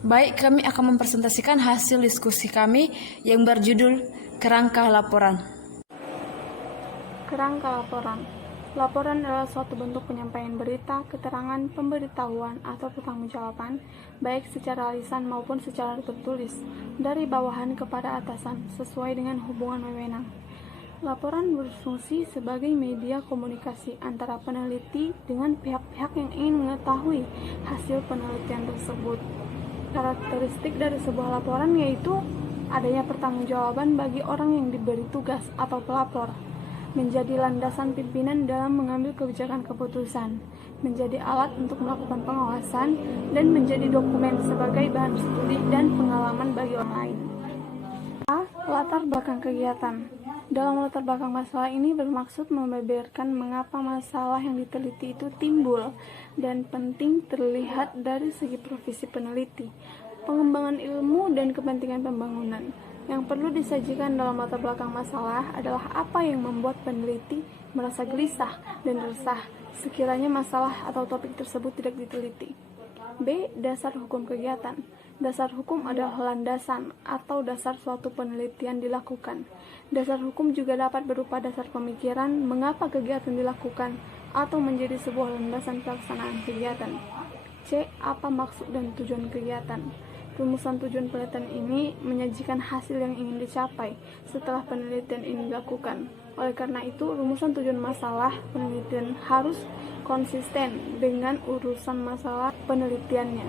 Baik, kami akan mempresentasikan hasil diskusi kami yang berjudul Kerangka Laporan. Kerangka laporan. Laporan adalah suatu bentuk penyampaian berita, keterangan, pemberitahuan, atau pertanggungjawaban, baik secara lisan maupun secara tertulis, dari bawahan kepada atasan, sesuai dengan hubungan wewenang. Laporan berfungsi sebagai media komunikasi antara peneliti dengan pihak-pihak yang ingin mengetahui hasil penelitian tersebut. Karakteristik dari sebuah laporan yaitu adanya pertanggungjawaban bagi orang yang diberi tugas atau pelapor, menjadi landasan pimpinan dalam mengambil kebijakan keputusan, menjadi alat untuk melakukan pengawasan, dan menjadi dokumen sebagai bahan studi dan pengalaman bagi orang lain. Latar belakang kegiatan. Dalam latar belakang masalah ini bermaksud membeberkan mengapa masalah yang diteliti itu timbul dan penting terlihat dari segi profesi peneliti, pengembangan ilmu, dan kepentingan pembangunan. Yang perlu disajikan dalam latar belakang masalah adalah apa yang membuat peneliti merasa gelisah dan resah sekiranya masalah atau topik tersebut tidak diteliti. B. Dasar hukum kegiatan. Dasar hukum adalah landasan atau dasar suatu penelitian dilakukan. Dasar hukum juga dapat berupa dasar pemikiran mengapa kegiatan dilakukan atau menjadi sebuah landasan pelaksanaan kegiatan. C. Apa maksud dan tujuan kegiatan. Rumusan tujuan penelitian ini menyajikan hasil yang ingin dicapai setelah penelitian ini dilakukan. Oleh karena itu, rumusan tujuan masalah penelitian harus konsisten dengan urusan masalah penelitiannya.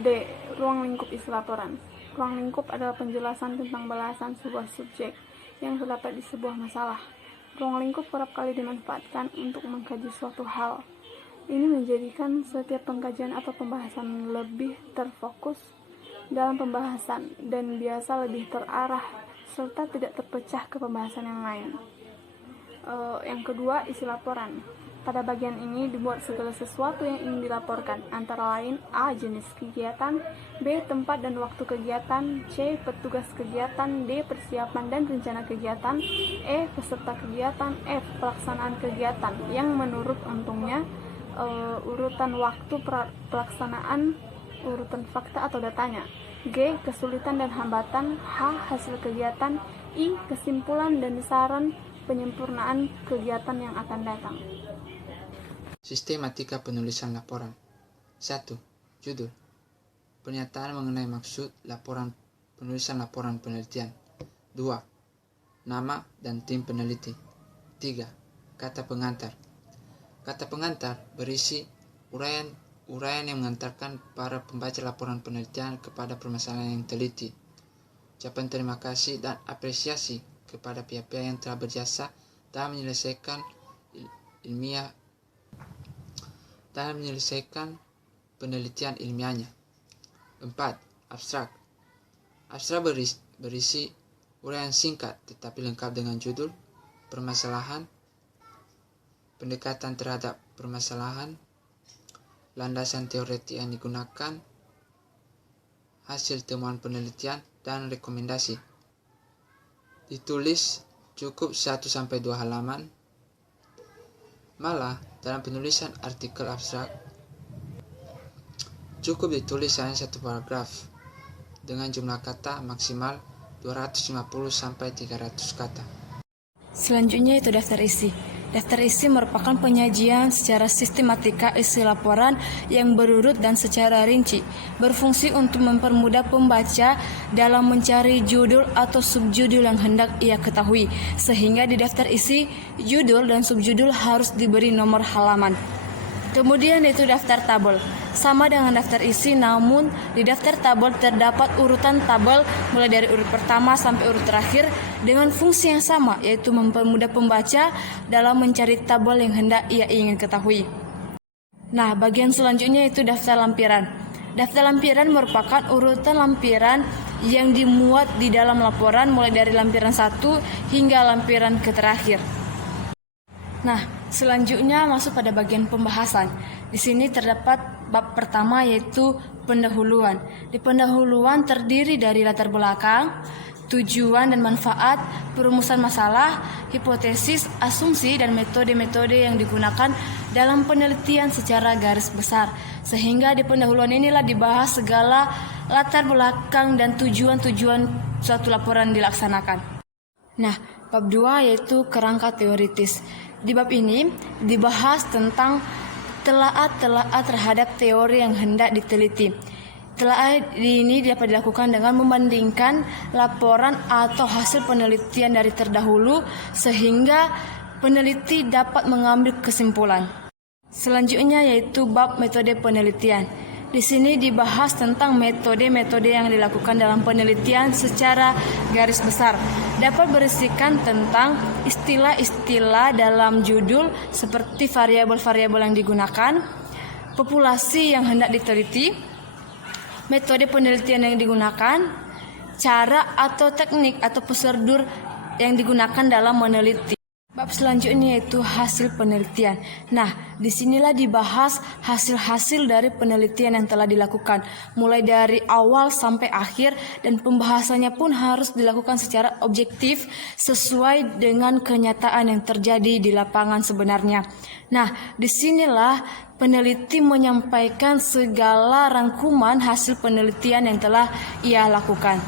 D. Ruang lingkup isi laporan. Ruang lingkup adalah penjelasan tentang balasan sebuah subjek yang terdapat di sebuah masalah. Ruang lingkup kerap kali dimanfaatkan untuk mengkaji suatu hal. Ini menjadikan setiap pengkajian atau pembahasan lebih terfokus dalam pembahasan dan biasa lebih terarah serta tidak terpecah ke pembahasan yang lain. Yang kedua, isi laporan. Pada bagian ini dibuat segala sesuatu yang ingin dilaporkan, antara lain A. Jenis kegiatan, B. Tempat dan waktu kegiatan, C. Petugas kegiatan, D. Persiapan dan rencana kegiatan, E. Peserta kegiatan, F. Pelaksanaan kegiatan yang menurut untungnya urutan waktu pelaksanaan, urutan fakta atau datanya, G. Kesulitan dan hambatan, H. Hasil kegiatan, I. Kesimpulan dan saran penyempurnaan kegiatan yang akan datang. Sistematika penulisan laporan. 1. Judul. Pernyataan mengenai maksud laporan penulisan laporan penelitian. 2. Nama dan tim peneliti. 3. Kata pengantar. Kata pengantar berisi uraian yang mengantarkan para pembaca laporan penelitian kepada permasalahan yang teliti. Ucapan terima kasih dan apresiasi kepada pihak-pihak yang telah berjasa dalam menyelesaikan penelitian ilmiahnya. 4. Abstrak. Abstrak berisi uraian singkat tetapi lengkap dengan judul, permasalahan, pendekatan terhadap permasalahan, landasan teoretik yang digunakan, hasil temuan penelitian, dan rekomendasi. Ditulis cukup 1-2 halaman. Malah, dalam penulisan artikel abstrak, cukup ditulis hanya 1 paragraf dengan jumlah kata maksimal 250-300 kata. Selanjutnya itu daftar isi. Daftar isi merupakan penyajian secara sistematika isi laporan yang berurut dan secara rinci, berfungsi untuk mempermudah pembaca dalam mencari judul atau subjudul yang hendak ia ketahui, sehingga di daftar isi, judul dan subjudul harus diberi nomor halaman. Kemudian itu daftar tabel. Sama dengan daftar isi, namun di daftar tabel terdapat urutan tabel mulai dari urut pertama sampai urut terakhir dengan fungsi yang sama, yaitu mempermudah pembaca dalam mencari tabel yang hendak ia ingin ketahui. Nah, bagian selanjutnya itu daftar lampiran. Daftar lampiran merupakan urutan lampiran yang dimuat di dalam laporan mulai dari lampiran 1 hingga lampiran ke terakhir. Nah, selanjutnya masuk pada bagian pembahasan. Di sini terdapat bab pertama yaitu pendahuluan. Di pendahuluan terdiri dari latar belakang, tujuan dan manfaat, perumusan masalah, hipotesis, asumsi, dan metode-metode yang digunakan dalam penelitian secara garis besar. Sehingga di pendahuluan inilah dibahas segala latar belakang dan tujuan-tujuan suatu laporan dilaksanakan. Nah, bab 2 yaitu kerangka teoritis. Di bab ini dibahas tentang telaah-telaah terhadap teori yang hendak diteliti. Telaah ini dapat dilakukan dengan membandingkan laporan atau hasil penelitian dari terdahulu sehingga peneliti dapat mengambil kesimpulan. Selanjutnya yaitu bab metode penelitian. Di sini dibahas tentang metode-metode yang dilakukan dalam penelitian secara garis besar. Dapat berisikan tentang istilah-istilah dalam judul seperti variabel-variabel yang digunakan, populasi yang hendak diteliti, metode penelitian yang digunakan, cara atau teknik atau prosedur yang digunakan dalam meneliti. Bab selanjutnya yaitu hasil penelitian. Nah, disinilah dibahas hasil-hasil dari penelitian yang telah dilakukan, mulai dari awal sampai akhir, dan pembahasannya pun harus dilakukan secara objektif sesuai dengan kenyataan yang terjadi di lapangan sebenarnya. Nah, disinilah peneliti menyampaikan segala rangkuman hasil penelitian yang telah ia lakukan.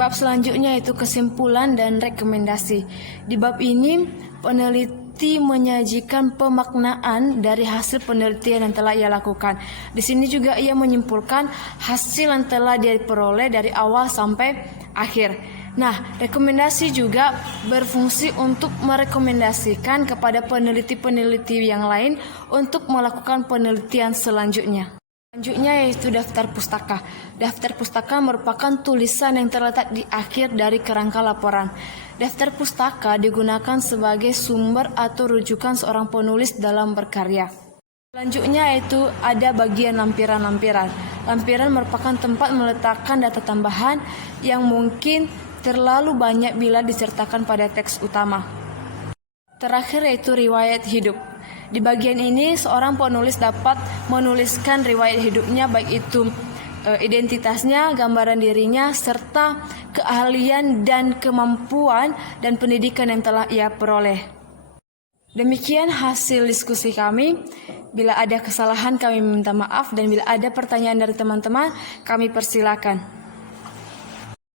Bab selanjutnya yaitu kesimpulan dan rekomendasi. Di bab ini, peneliti menyajikan pemaknaan dari hasil penelitian yang telah ia lakukan. Di sini juga ia menyimpulkan hasil yang telah dia peroleh dari awal sampai akhir. Nah, rekomendasi juga berfungsi untuk merekomendasikan kepada peneliti-peneliti yang lain untuk melakukan penelitian selanjutnya. Selanjutnya yaitu daftar pustaka. Daftar pustaka merupakan tulisan yang terletak di akhir dari kerangka laporan. Daftar pustaka digunakan sebagai sumber atau rujukan seorang penulis dalam berkarya. Selanjutnya yaitu ada bagian lampiran-lampiran. Lampiran merupakan tempat meletakkan data tambahan yang mungkin terlalu banyak bila disertakan pada teks utama. Terakhir yaitu riwayat hidup. Di bagian ini, seorang penulis dapat menuliskan riwayat hidupnya, baik itu identitasnya, gambaran dirinya, serta keahlian dan kemampuan dan pendidikan yang telah ia peroleh. Demikian hasil diskusi kami. Bila ada kesalahan, kami minta maaf, dan bila ada pertanyaan dari teman-teman, kami persilakan.